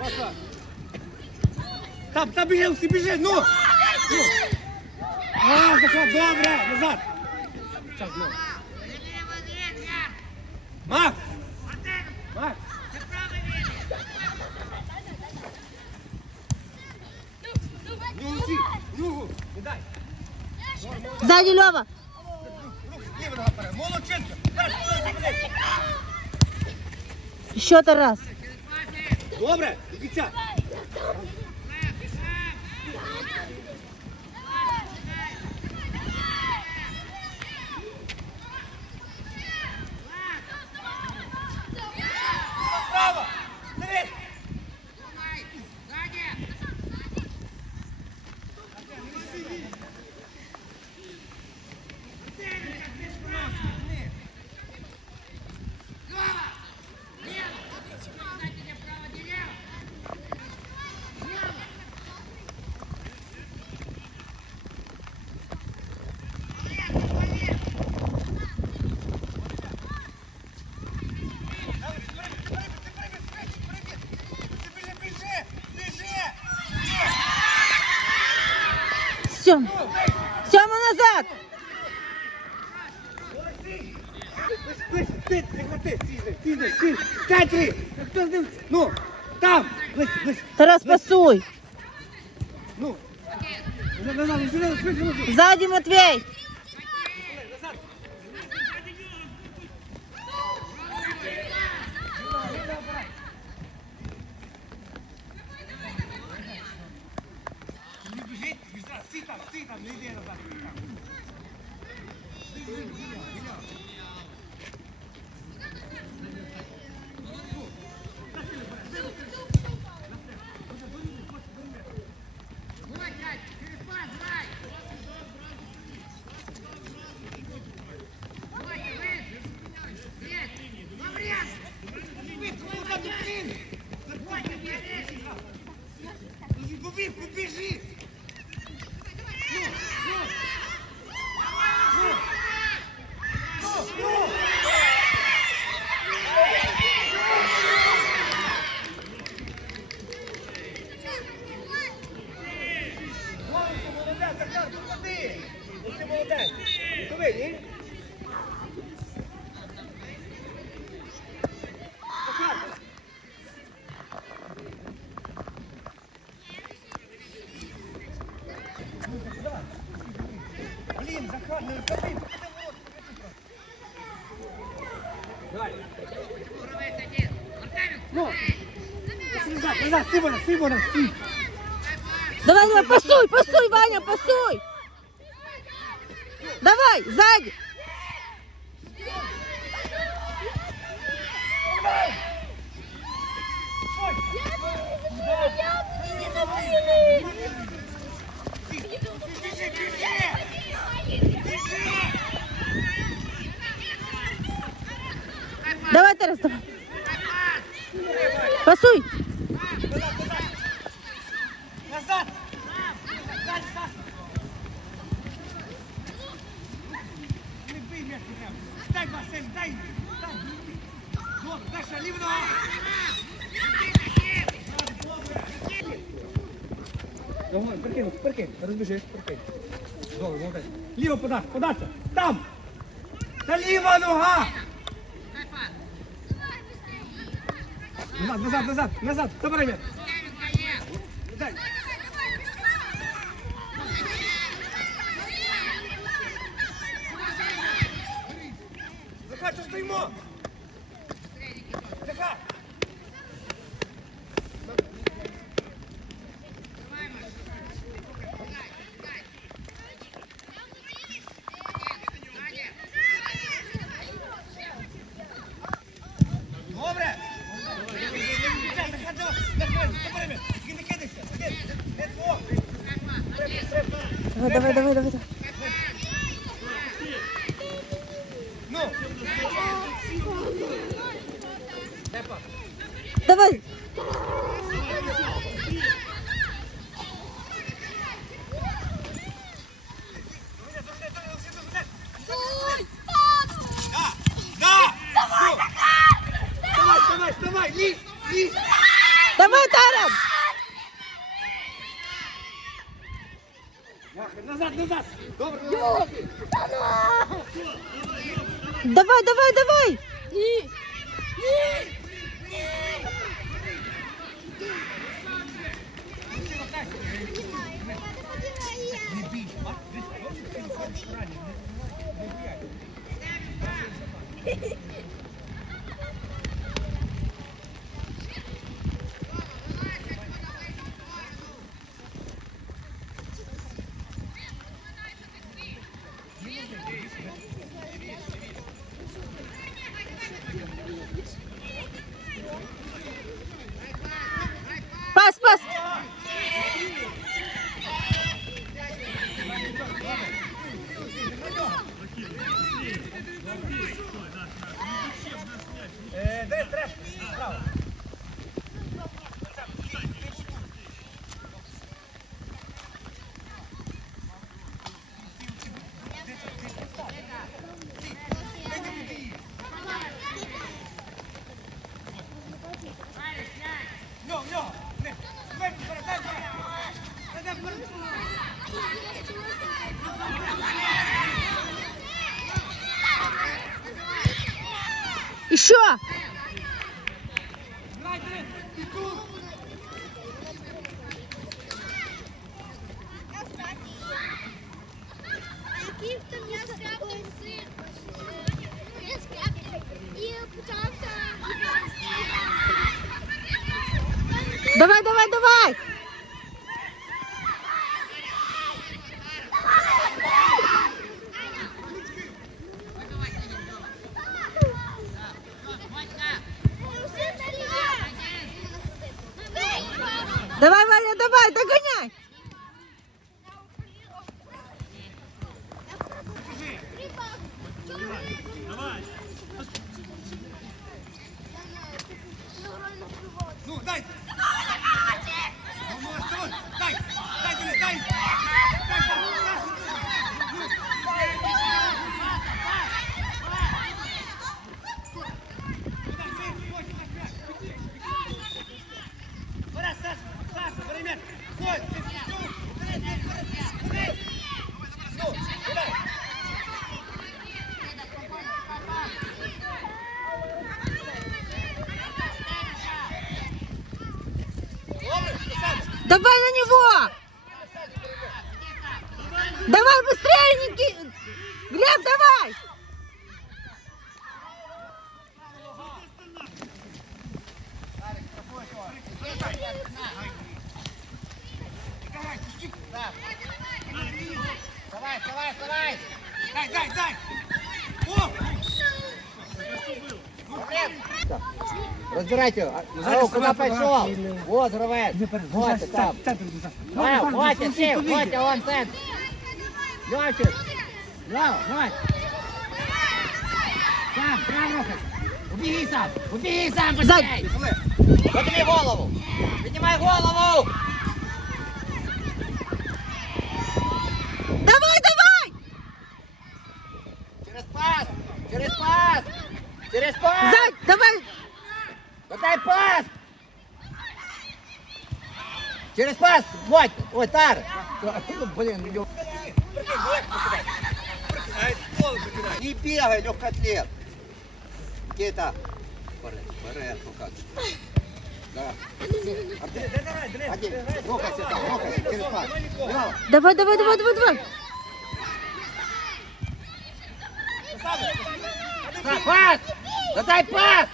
Маша. Там, там біжи, всі біжи, ну! Ну! А, Захар, добре, назад! Час, ну. Макс! Макс! Ну, всі, другу, не дай. Ззаді Льова. Рух, ліво нога вперед, молодчинка! Так, молодець. Що Тарас? Добре, до ти, ти, ти, ти, центрі! Хто з ним? Ну, там, ближче, ближче. Тарас, пасуй. Ну. Назад, назад, швидше, швидше, швидше. Ззаді Матвій. Назад. Не біжіть, біжіть, стій там, стій там, не йди назад. стій там. Побіг, Назад, назад, Симона, Симона, стій! Давай, давай, пасуй, пасуй, Ваня, пасуй. Давай, ззаді. Давай, Тарас, давай. Пасуй. Давай, прикинь, прикинь, розбіжись, прикинь. Добре, молодець. Ліво подача, подача! Там! Та ліва нога! Назад, назад, назад, назад, забирай м'яч. Давай. Да! Да! Давай, давай, давай, лізь, лізь! Давай, Таран! Назад, назад! Добре, Давай, давай, давай! Пас, пас! Е, Де треш? Право. Ньо, ньо! Не, не, передай, передай, передай. Еще! Давай, Ваня, давай, догоняй! Ну, дай! Ну, ну, оставай! Дай! Дай, дай, дай! Дай, дай, Бери, Саша, Саша, бери м'яч! Ходь! Ну, кидай! Добре, Саша! Давай на него! Давай быстрее, Ники! Глеб, давай! Давай, давай, давай! Дай, дай, дай! О! Розбирайте, а, куди пішов? Вот, гравець. Вот, там. Вау, Ватя, сів, Ватя, вон центр. Льовчик. Льов, Вать. Сам, сам рухай. Убігай сам, убігай сам, быстрей. Подними голову. Піднімай голову. Через пас! Вот! Ой, Тар! Ну, блин! Не бегай, легкоатлет! Никита! Вперед, вперед, покажи. Да. Давай, давай, Один, рухайся там, рухайся, через пас. Давай, давай, давай, давай, давай! Да, пас! Да дай пас!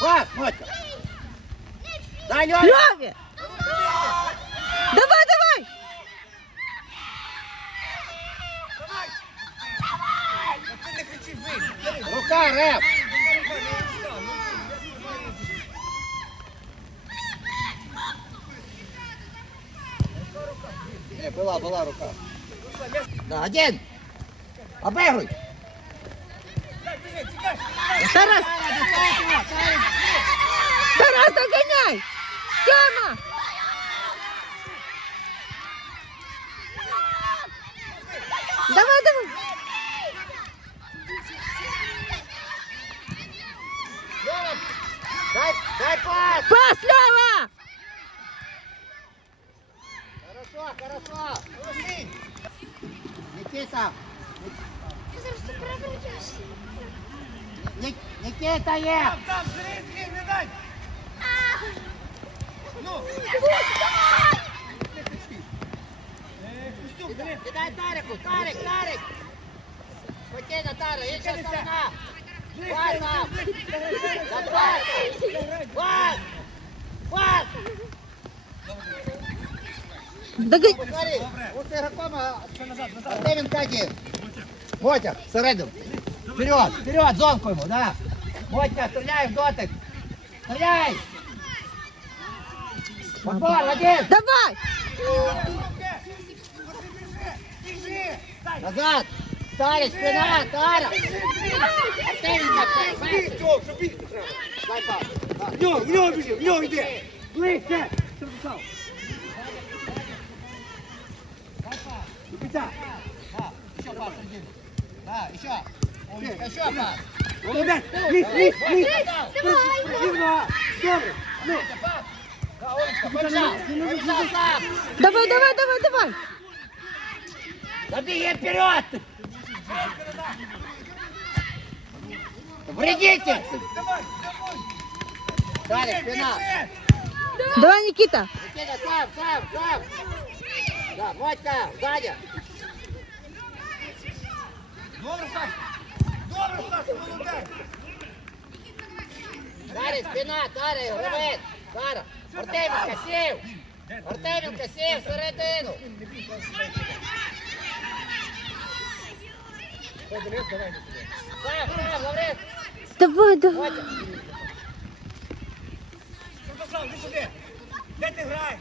Пас, Мотя! Дай, Лёва! Леве! Давай, давай! Ти не кричи, вийди! Рука, рэп! Не, была, была рука. Да, один! Обыгрывай! Тарас! Тарас, догоняй! Сема! Давай, давай! Дай, дай пас! Пас, Лева! Хорошо, хорошо! Никита! Ник- Никита є! Там, там, Зеленський, не дай! Ну! Е, Костюк, бери. Дай Тарику, Тарик, Тарик! Спокійно, Тарик, інша сторона! Пас там! Да пас! Пас! Пас! Догон- Посмотри, у Сирокома Артеменко один. Мотя, всередину. Вперед, вперед, зонку ему, да. Мотя, стреляй в дотик. Стреляй! Футбол, один! Давай! Біжи! Дай! Назад! Тарик, спина, Тара! Артеменко, пас. Біг, Джо, що бігти треба. Дай пас. Да. В нього, в нього біжи, в нього йди! Ближче! Що писав? До кінця. Да, еще пас один. Да, еще. Умничка, еще пас. Молодець! Лізь, лізь, лізь! Давай. Прижми, Добре! Ну! Давай, давай, давай, давай! Забей вперед! Вредите! Тарик, спина! Давай, Никита! Никита, сам, сам, сам! Да, Мотька, сзади! Добре, Саш! Добре, Саш, молодець! Тарик, спина, Тарик, гравець! Тара! Артеменко, сів! Артеменко, сів всередину! Сам, сам, Лаврик! Давай, давай! Мотя! Святослав, іди сюди! Де ти граєш?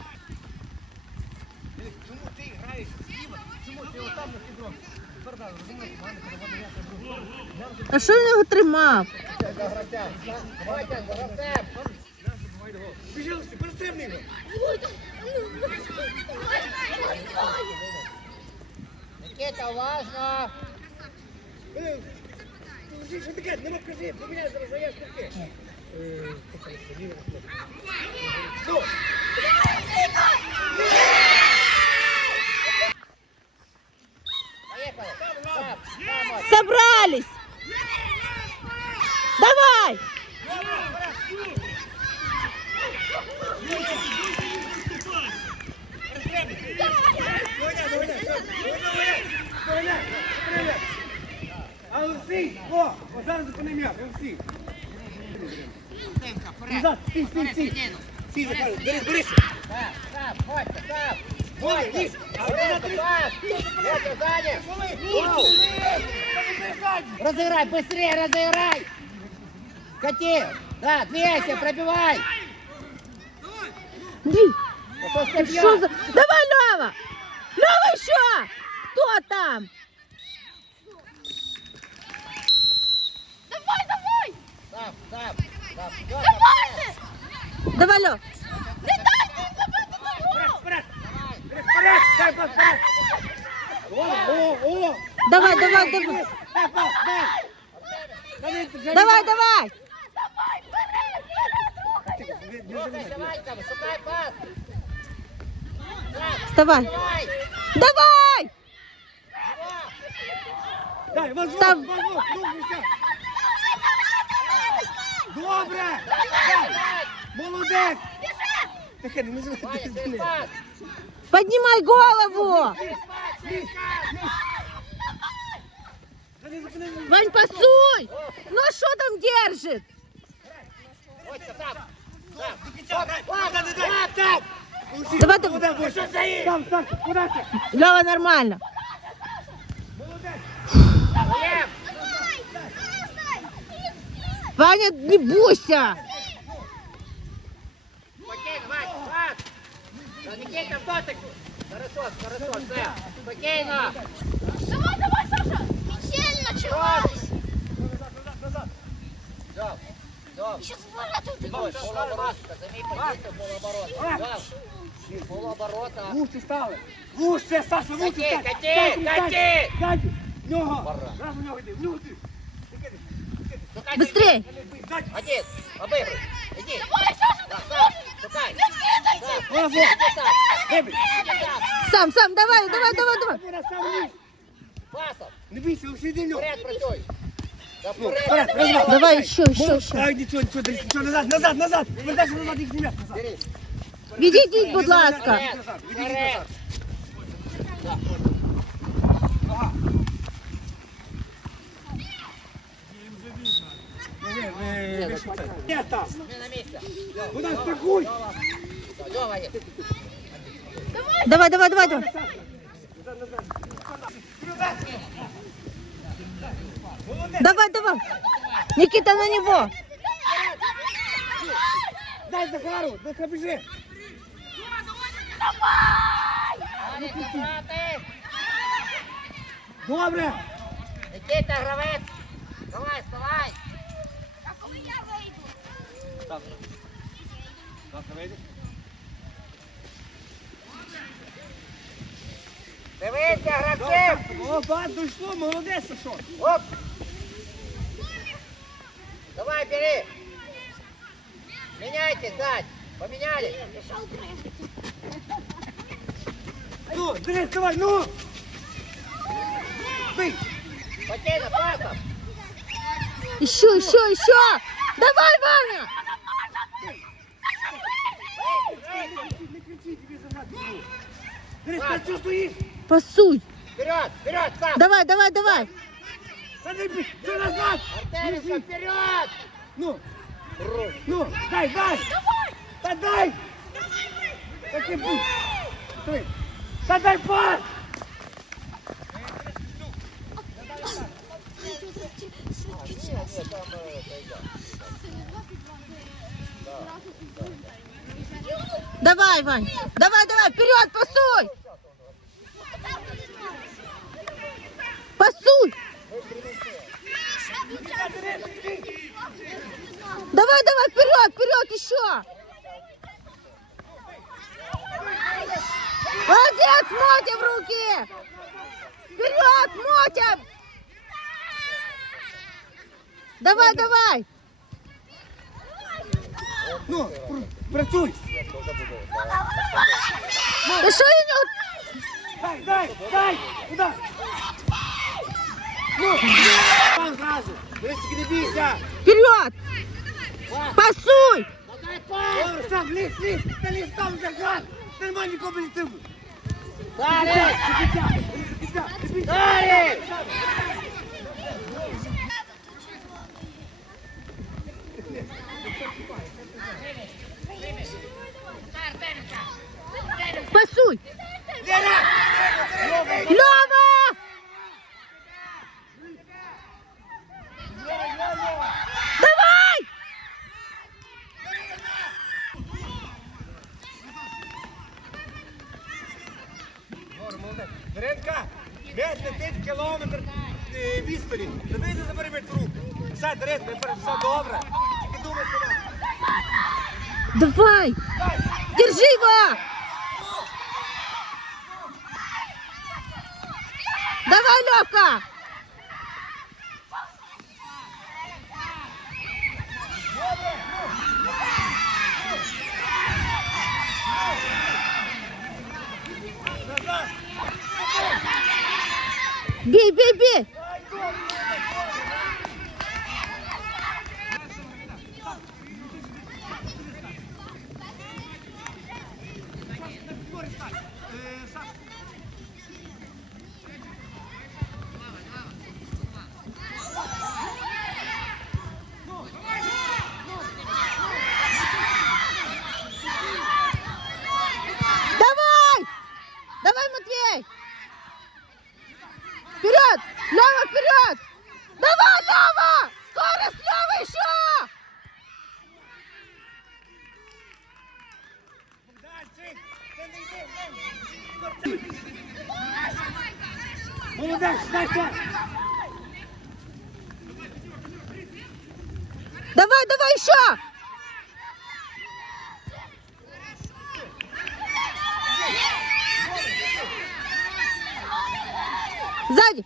Дивись, Чому ти граєш зліва? Чому ти отам на сідром? Тепер да, розумієш, погано переводить я тебе. А що він його тримав? За гравцем! Мотя, за гравцем! Біжи, Лисі, перестрибни його! Никита, важно! Е, Лисі, що таке? Нема кажи, поміняй Кати! Да, двигайся, пробивай! Що бьёшь? за... Давай, Лева! Лева еще! Кто там? Сам, сам, сам, Лёша, Давай, Лев! Вперед, вперед! Вперед, дай пас, вперед! О, о, о! Давай, давай, давай! Давай, держи, Давай, давай! давай там, шукай пас! Сам, Вставай! давай! Давай! Дай, возвод, Там. возвод, рухайся! Добре! Дай! Молодець! Таке, не називай Ваня, ти ты пас! Поднимай голову! Вань, пасуй! Ну а что там держит? Куда? Там! Давай, будеш? Там, там, куди ти? Лева, нормально. Ваня, не бойся! Никита, дотик! Хорошо, хорошо, все! Спокойно! Давай, давай, Саша! Мечель началась! Назад, назад! Все! Сейчас ворота ты Ой, полуоборотка, замей позицию полуоборота. Да. Полуоборота. Вужче стали! Вужче, Саша, вужче! Кати, стань! кати, Стань, кати! стань! Стань! В нього! Баран. Раз в нього йди, в нього йди! Таке, таке. Шукай Катя, Быстрей! Дать. Один, обыгрывай. Иди. Давай, Саша, Да, давай. Саш, шукай. Не кидай. Саш, Браво. иди, Саш. Вибий. Иди, Саш. Сам, сам, давай, давай, давай, давай. Вона сам лізь. Пасом. Не бійся, усіди нього. Вперед працюй. Давай еще, еще, Мол, еще. Ай, нічого, нічого, Денис, нічого, назад, назад, назад. Передача назад, їх знімеш назад. Бери. Відійдіть, будь ласка. Вперед. Назад, відійди Вперед. назад. Да. Ага. Ви, ви, ви що це? Ні, там. Не на місце. Куди стикуй? Льова є. Давай, давай, давай, давай. Давай, давай. Никита на него. Дай Захару, Захар біжи. Далі, забрати. Добре. Никита, гравець. Давай, вставай. А коли я вийду? Так. Так, вийди. Дивіться, гравців. О, бат, дійшло, молодець, Сашо. Оп. Давай, бери. Меняйтесь, Дать. Поменялись. Пішов кришки. Ну, Денис, давай, ну. Бий. Спокойно, пасом. Еще, еще, еще. Давай, Ваня. Не кричи, тобі загадку. Пасуй. Вперед, вперед, сам. Давай, давай, давай. Сади, бий, що назад? Артемьевка, вперед. Ну, ну, дай, дай. Та дай. Та ти бий. Стой. Та дай пас. Давай, Вань. Давай, давай, вперед, пасуй. Пасуй. Давай, давай, вперед, вперед, еще. Молодец, Мотя в руки. Вперед, Мотя. Давай, давай. Ну, пр- працюй. Да что я не... Дай, дай, дай. Куда? Ну, пан зразу. Денис, тільки не бійся. Вперед. Пасуй. Дай пас. Добре, сам, лізь, лізь. Та лізь там, Захар. Нормальні кооперативи. Далі. Далі. Далі. Пасуй. Лёва. Давай. Бей, бей, бей. Е, Саш, Давай. Давай, Матвей. Вперед. Лева, вперед. Давай, Лева. Скорость, Лева, еще. Богданчик, ти не йди з ним. Молодець, час. Давай, давай, еще. Сзади.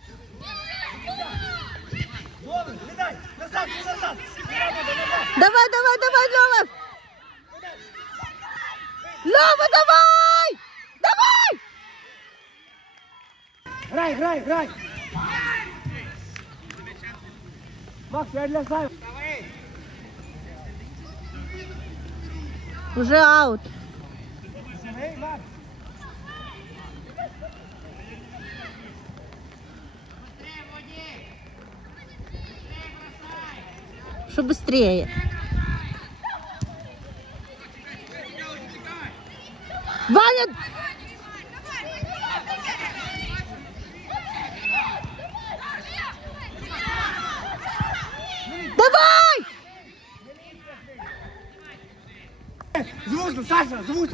Давай, давай, давай! Льова, давай! Давай! Грай, грай, грай. Макс, я для Заю. Уже аут. Ей, Макс. Что быстрее. Ваня! Давай! Звучно, Саша,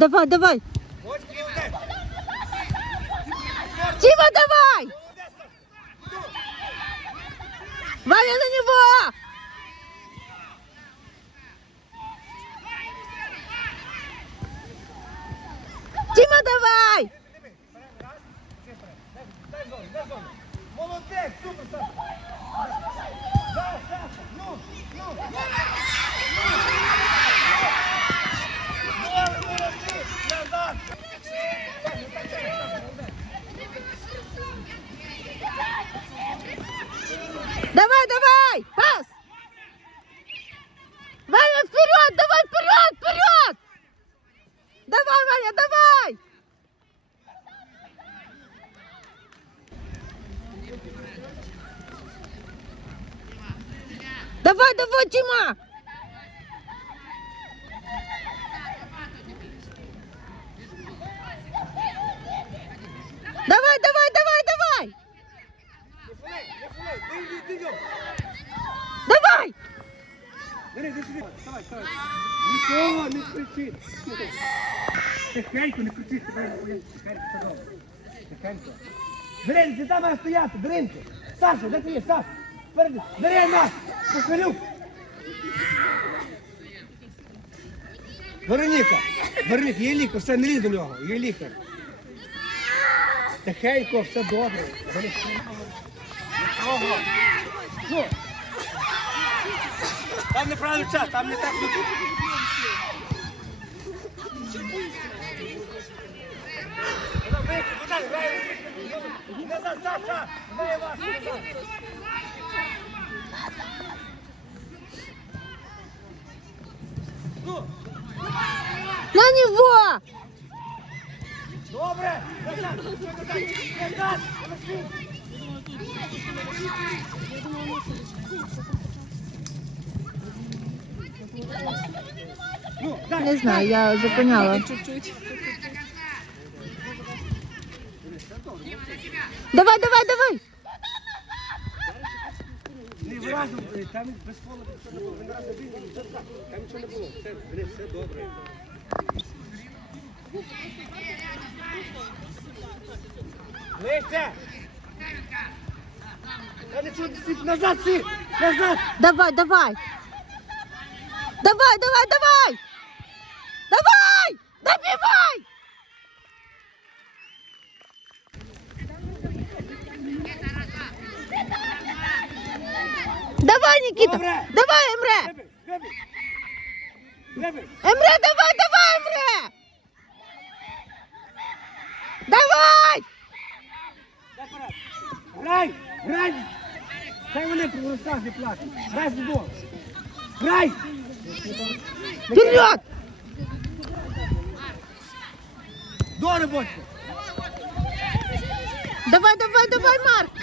Давай, давай! Ось, молодець. Тима, давай! Молодець, Саш. Ваня на него! Тима, давай! Диви, вперед, раз, ще вперед. Дай, дай зону, дай зону. Молодець, супер, Саша. Да, Саша, ну, ну. Добре, молодці, назад. Саша, так, так, так, молодець. Давай, давай! Пас! Ваня, вперед! Давай, вперед, вперед! Давай, Ваня, давай! Давай, давай, Тима! Давай, давай, давай, давай! Не фулей, не фулей, ти йди, ти йди. Давай! Бери, іди сюди. Вставай, вставай. Нікого не кричи. Тихенько, не кричи, тихенько, тихенько, все добре. Тихенько. Дарин, ти там маєш стояти, Даринко. Саша, де ти є, Саша? Спереду. Дарин, нас, Кухарюк. Вероніка, Вероніка, є лікар, все, не лізь до нього, є лікар. Тихенько, все добре. Нікого. Ну. Там неправильний час, там не так. Назад, Саша! Дай вас, На него! добре! Назад! Назад! Назад! Ну, дай. Не знаю, я зупиняла. Давай, давай, давай! Не виразно, е, там без фону нічого не було. Він раз один, він вже так. Там нічого не було. Все, блін, все добре. Леся! Та нічого, сіп, назад, сіп! Назад! Давай, давай! Давай, давай, давай! Давай! Добивай! Давай, Никита! Добре. Давай, Эмре! Вибий, вибий! Вибий! Эмре, давай, давай, Эмре! Давай! Дай вперед! Грай! Грай! Хай вони про розказ не плачуть. Грай футбол! Грай! Вперед! До роботи! Давай, давай, давай, Марк!